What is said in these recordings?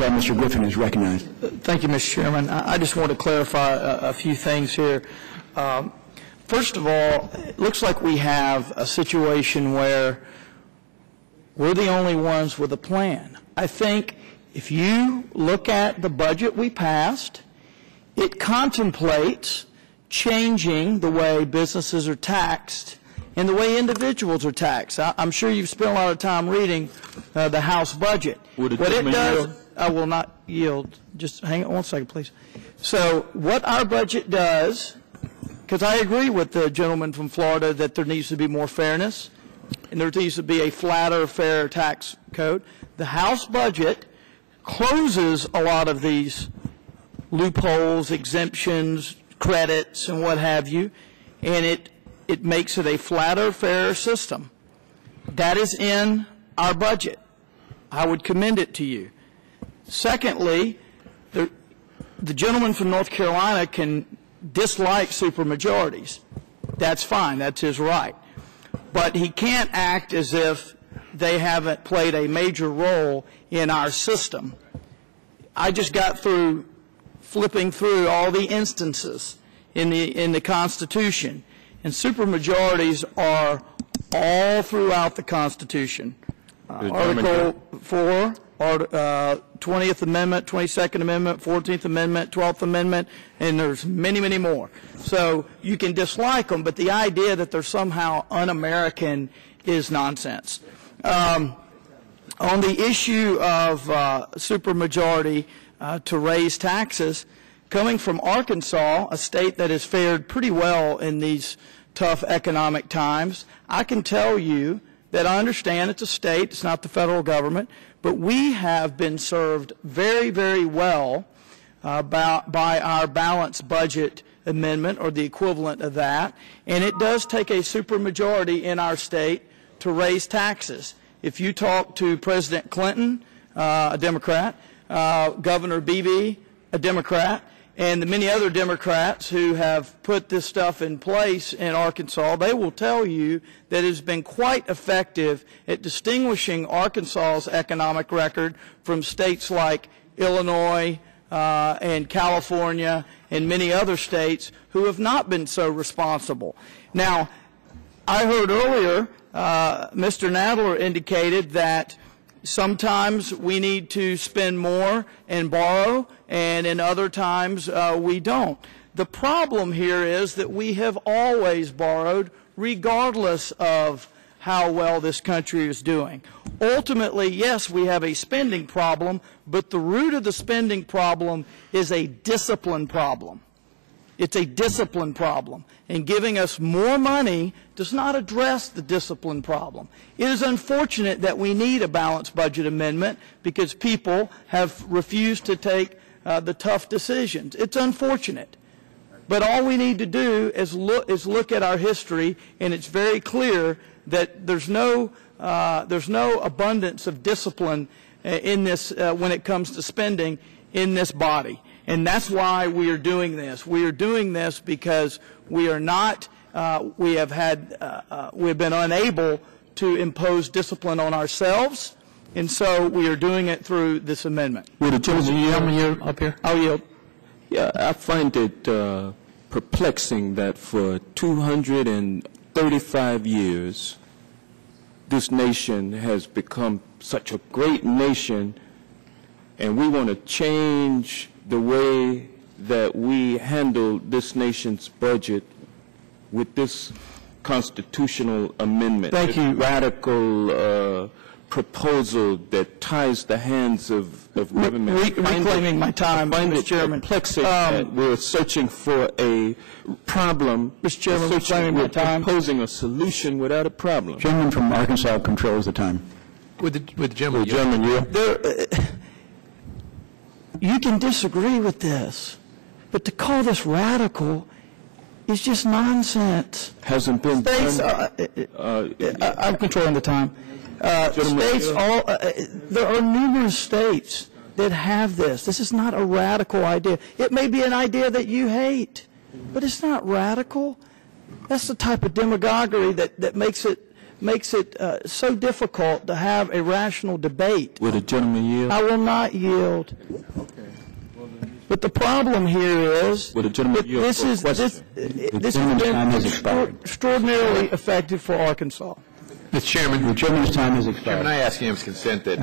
Arkansas, Mr. Griffin is recognized. Thank you, Mr. Chairman. I just want to clarify a few things here. First of all, it looks like we have a situation where we're the only ones with a plan. I think if you look at the budget we passed, it contemplates changing the way businesses are taxed and the way individuals are taxed. I'm sure you've spent a lot of time reading the House budget. What it does, I will not yield. Just hang on one second, please. So what our budget does, because I agree with the gentleman from Florida that there needs to be more fairness and there needs to be a flatter, fair tax code. The House budget closes a lot of these loopholes, exemptions, credits, and what have you, and it makes it a flatter, fairer system. That is in our budget. I would commend it to you. Secondly, the gentleman from North Carolina can dislike supermajorities. That's fine. That's his right. But he can't act as if they haven't played a major role in our system. I just got through flipping through all the instances in the Constitution, and supermajorities are all throughout the Constitution. Article 4, 20th Amendment, 22nd Amendment, 14th Amendment, 12th Amendment, and there's many, many more. So you can dislike them, but the idea that they're somehow un-American is nonsense. On the issue of supermajority to raise taxes, coming from Arkansas, a state that has fared pretty well in these tough economic times, I can tell you that I understand it's a state, it's not the federal government, but we have been served very, very well by our balanced budget amendment or the equivalent of that, and it does take a supermajority in our state to raise taxes. If you talk to President Clinton, a Democrat, Governor Beebe, a Democrat, and the many other Democrats who have put this stuff in place in Arkansas, they will tell you that it has been quite effective at distinguishing Arkansas's economic record from states like Illinois and California and many other states who have not been so responsible. Now, I heard earlier Mr. Nadler indicated that sometimes we need to spend more and borrow, and in other times we don't. The problem here is that we have always borrowed regardless of how well this country is doing. Ultimately, yes, we have a spending problem, but the root of the spending problem is a discipline problem. It's a discipline problem, and giving us more money does not address the discipline problem. It is unfortunate that we need a balanced budget amendment because people have refused to take the tough decisions. It's unfortunate. But all we need to do is look at our history, and it's very clear that there's no abundance of discipline in this when it comes to spending in this body. And that's why we are doing this. We are doing this because we are not, we have been unable to impose discipline on ourselves, and so we are doing it through this amendment. Would it yield up here? I'll yield. Yeah, I find it perplexing that for 235 years, this nation has become such a great nation, and we want to change the way that we handle this nation's budget with this constitutional amendment. Thank you. Radical proposal that ties the hands of government. Reclaiming my time, Mr. Chairman. Perplexing that we're searching for a problem. Mr. Chairman, reclaiming my time. Proposing a solution without a problem. Gentleman from Arkansas controls the time. With the gentleman, You can disagree with this, but to call this radical is just nonsense. Hasn't been States, I'm controlling the time. States, there are numerous states that have this. This is not a radical idea. It may be an idea that you hate, but it's not radical. That's the type of demagoguery that makes it makes it so difficult to have a rational debate. Would the gentleman yield? I will not yield. But the problem here is Would the gentleman that yield this for a is question? this gentleman's time has has been expired. extraordinarily effective for Arkansas. Mr. Chairman, The gentleman's time has Chairman, expired. I ask unanimous consent that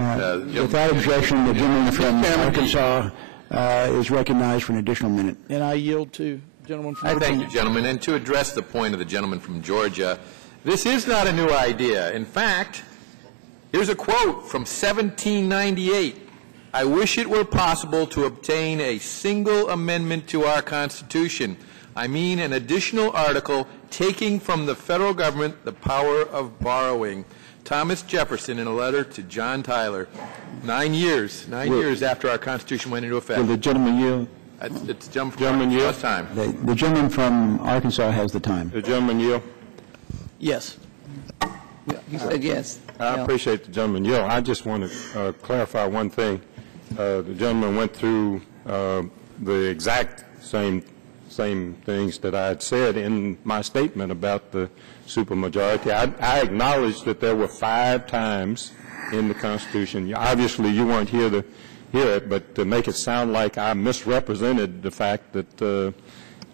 Without objection, the gentleman from Arkansas is recognized for an additional minute. And I yield to the gentleman from I thank Virginia. you, gentlemen. And to address the point of the gentleman from Georgia, this is not a new idea. In fact, here's a quote from 1798. I wish it were possible to obtain a single amendment to our Constitution. I mean an additional article taking from the federal government the power of borrowing. Thomas Jefferson in a letter to John Tyler, 9 years after our Constitution went into Will effect. the gentleman yield? It's gentleman yield time. The gentleman from Arkansas has the time. The gentleman yield? Yes. You said yes. I appreciate the gentleman yield. I just want to clarify one thing. The gentleman went through the exact same things that I had said in my statement about the supermajority. I acknowledged that there were 5 times in the Constitution. Obviously, you weren't here to hear it, but to make it sound like I misrepresented the fact that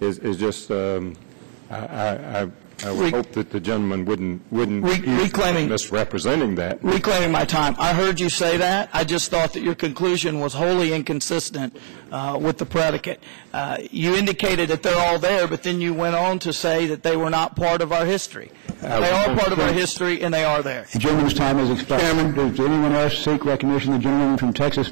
is just I would hope that the gentleman wouldn't Reclaiming- misrepresenting that. Reclaiming my time. I heard you say that. I just thought that your conclusion was wholly inconsistent with the predicate. You indicated that they're all there, but then you went on to say that they were not part of our history. They are part of our history, and they are there. The gentleman's time has expired. Does anyone else seek recognition? The gentleman from Texas